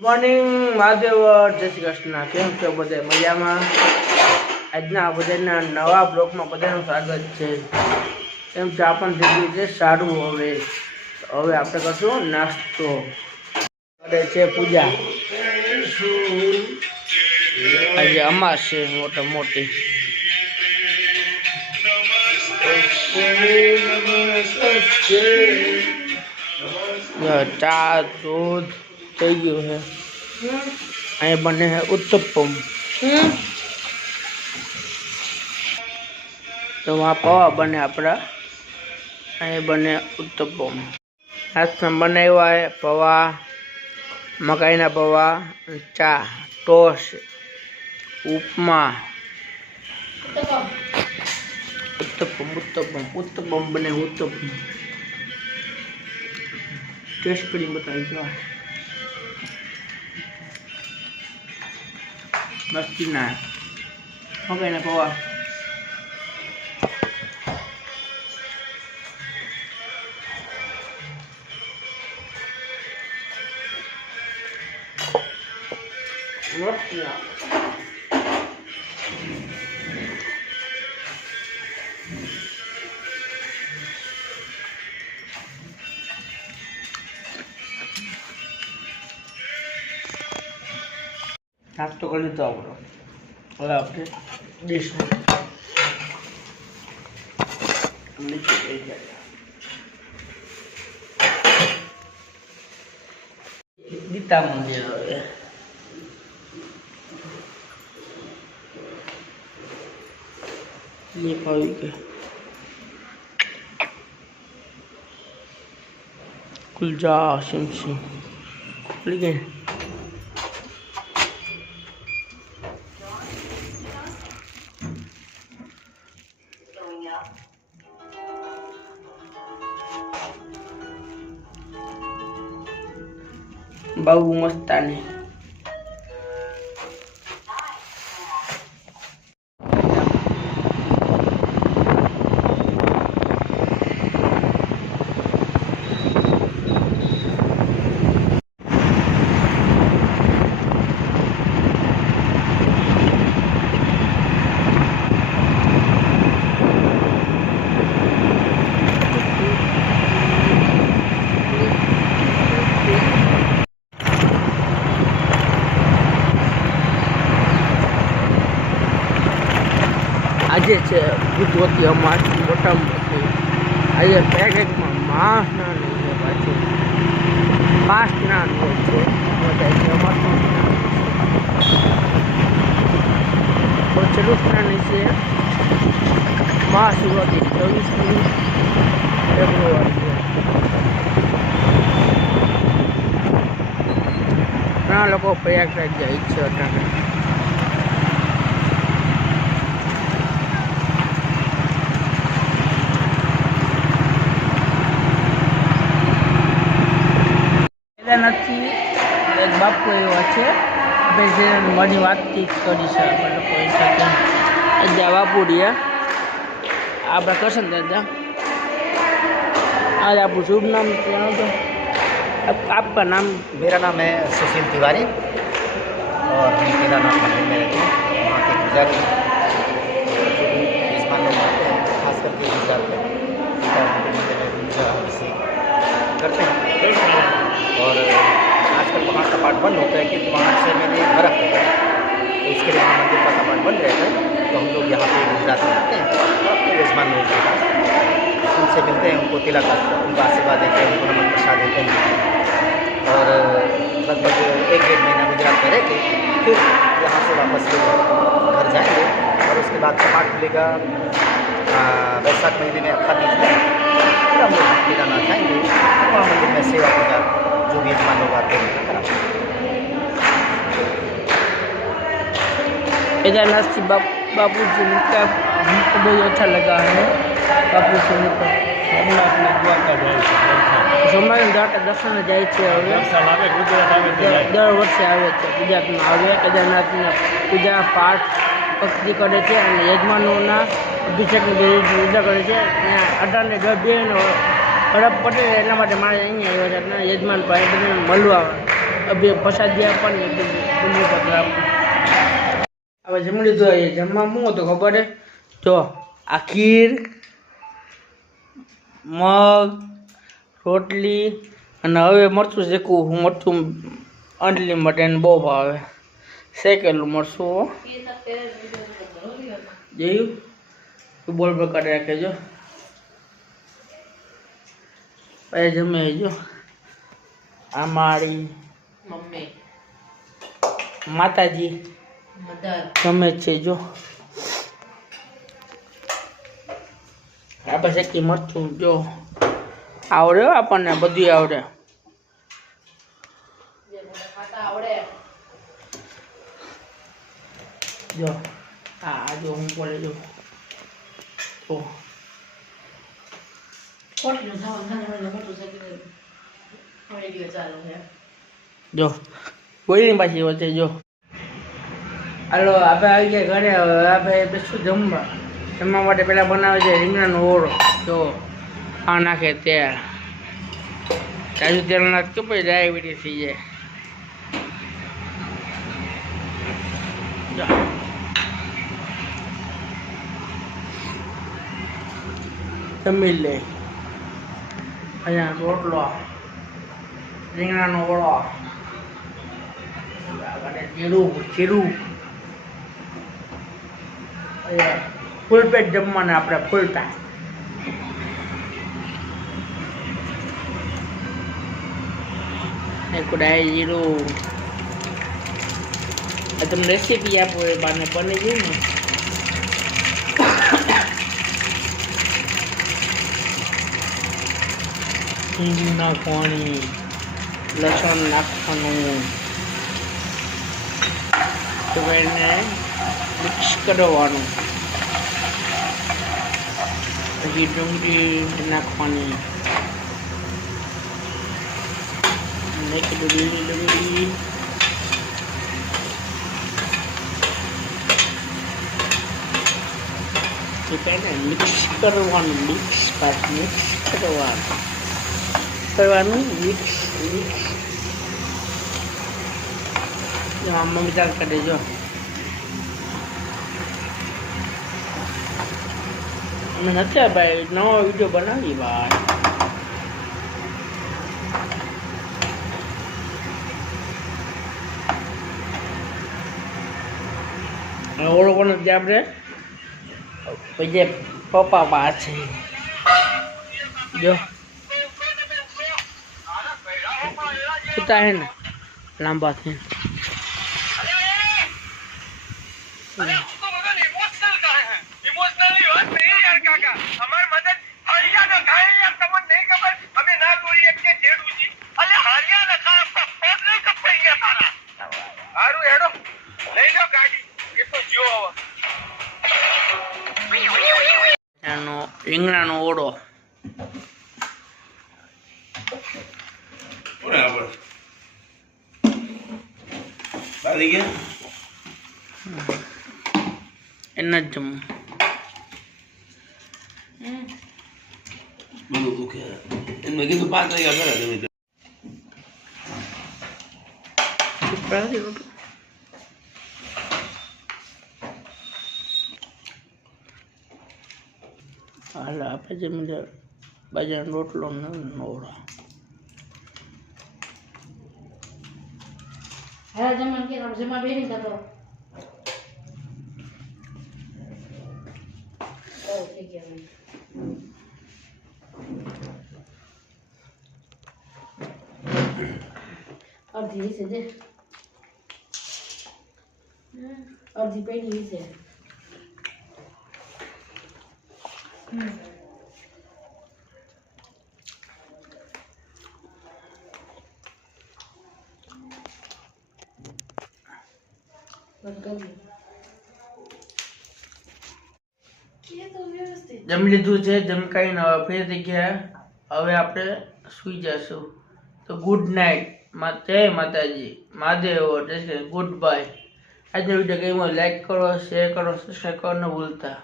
Morning Mahadev, જય શ્રી કૃષ્ણ. કેમ છો બધા? મજામાં? આજના બધાના નવા બ્લોગમાં બધાનું સ્વાગત છે. કેમ છે? આપણને થઈ ગયું છે સારું. હવે આપણે કરશું નાસ્તો. કરે છે પૂજા. આજે અમાસ છે મોટી. ચા દૂધ થઈ ગયું છે. અહીંયા બને છે ઉત્તપમ. તો આ પૌવા બને આપણા. અહીંયા બને ઉત્તપમ. નાસ્તા બનાવ્યા છે પૌવા, મકાઈના પૌવા, ચા, ટોસ્ટ, ઉપમા. ઉત્તપમ બને. ઉત્તપમ ટેસ્ટ કરી બતાવી દો. મસ્તી ના મકાઈના પૌવા. નાસ્તો કરી લીધો આપણો. હવે આપણે ડીશ નીચે લઈ જાય. ગીતા મંદિર હવે આવી ગઈ. કુલજા સિમસી ખુલી ગઈ. બહુ મસ્તાની. આજે છે ભગવતી અમાસ મોટામાં મોટી. આજે પેકેટમાં માંસ ના નહીં છે. પાછું 5 નાન હોય છે. ખેડૂત નાની છે. મહાશિવરાત્રી 24મી ફેબ્રુઆરી છે. ઘણા લોકો પ્રયાગરાજ જાય છે અત્યારે. નથી એક બાપુ એવા છે. આપણે જે મારી વાતચીત કરી છે આપણે લોકો એ સાથે. અજ્જા બાપુ રહ્યા આપણે કરશે ને દાદા. आज आपको शुभ नाम क्या होगा? आपका नाम? मेरा नाम है सुशील तिवारी और हम केदारनाथ मंदिर में रहते हैं. वहाँ के गुजरात जो भी मेजबान लोग आते हैं, खास करके गुजरात में मंदिर में पूजा अभिषेक करते हैं. और आजकल वहाँ कपाट बंद होता है क्योंकि वहाँ से मैंने बर्फ़ होता है, तो इसके लिए वहाँ मंदिर का कपाट बंद रहता है. तो हम लोग यहाँ पे गुजरात में आते हैं और अपने मेजबान लोग के पास उनसे मिलते हैं, उनको तिलक करते हैं, उनको आशीर्वाद देते हैं, उनको नमन प्रसाद देते हैं. और लगभग 1-1.5 महीना गुजरात में रह के फिर यहाँ से वापस घर जाएंगे. और उसके बाद कपाट खुलेगा वैशाख महीने में, अक्खा तीज में. फिर हम लोग केदारनाथ जाएंगे. वहाँ मंदिर में सेवा पूजा जो भी मेजबान लोग आते हैं कराते हैं. केदारनाथ से बापू जी का हमको बहुत अच्छा लगा है. बापू से सोमनाथ में દ્વારકા જાય છે. સોમનાથ દ્વારકા દર્શન જાય છે. હવે દર વર્ષે આવે છે. ગુજરાતમાં આવે કેદારનાથના પૂજા પાઠ ભક્તિ કરે છે અને યજમાનોના અભિષેકની પૂજા કરે છે. ત્યાં 18 ને 10 હડપ પડે એટલા માટે મારે અહીંયા આવ્યા છે. યજમાન ભાઈ બધાને મળવા આવે. અભી પ્રસાદી આપવાની બુંદી પત્ર હવે જમી લીધું. એ જમવા શું હતું ખબર છે? જો આ ખીર, મગ, રોટલી અને હવે મરચું શેકવું. હું મરચું અનલિમિટેડ બહુ ભાવે. શેકેલું મરચું જોયું બોલ પ્રકાર રાખે જો. પછી જમે જો આ મારી મમ્મી માતાજી મધર ગમે છે જો. આપણે શેકી મરચું જો આવડે આપણને બધું આવડે. ખાતા આવડે જો આ જો હું બોલે જો તો ખોટલું થવાનું ખાને મોટું થઈ હવે દિવસ ચાલુ છે જો બોલીની પાછી વચ્ચે જો. હાલો આપણે આવી ગયા ઘરે. હવે આપણે શું જમવા માટે પહેલાં બનાવે છે રીંગણાનો ઓળો. જો આ નાખે તેલ, તાજું તેલ નાખતો પછી ડાયાબિટીસ થઈ જાય. જો જમી લે. અહીંયા રોટલો, રીંગણાનો ઓળો, જીરું જીરું. ફૂલ પેટ જમવાના આપણે ફૂલ પેટ. કુડાઈ જીરું તમને રેસીપી આપો એ બાને બની ગઈ ને. હિંગ નાખવાની, લસણ નાખવાનું, એને મિક્સ કરવાનું. પછી ડુંગળી નાખવાની, નાખી લીલી ડુંગળી, મિક્સ કરવાનું. મિક્સ કરવાનું મિક્સ. મમ્મી ચાલ કરે જો. અમે નથી ભાઈ નવો વિડીયો બનાવી ભાઈ. ઓળો કોને ત્યાં આપણે પછી પપ્પા બા છે જો સુતા હે ને લાંબા થી. રીંગણાનો ઓળો એના જ જમવું. બધું દુખે એમને કીધું 5 વાગ્યા ખરા હાલ આપણે જમી બાજરાનો રોટલો ને ઓળો. હા જમા કે જમા બેની તો ઠીક છે અડધી છે દે અડધી પેટી છે. જમી લીધું છે. જમકાઈને હવે ફ્રી થઈ ગયા. હવે આપણે સુઈ જશું. તો ગુડ નાઇટ. જય માતાજી, મહાદેવ. Good bye. આજનો વિડીયો ગમ્યો લાઈક કરો, શેર કરો, સબસ્ક્રાઈબ કરો ન ભૂલતા.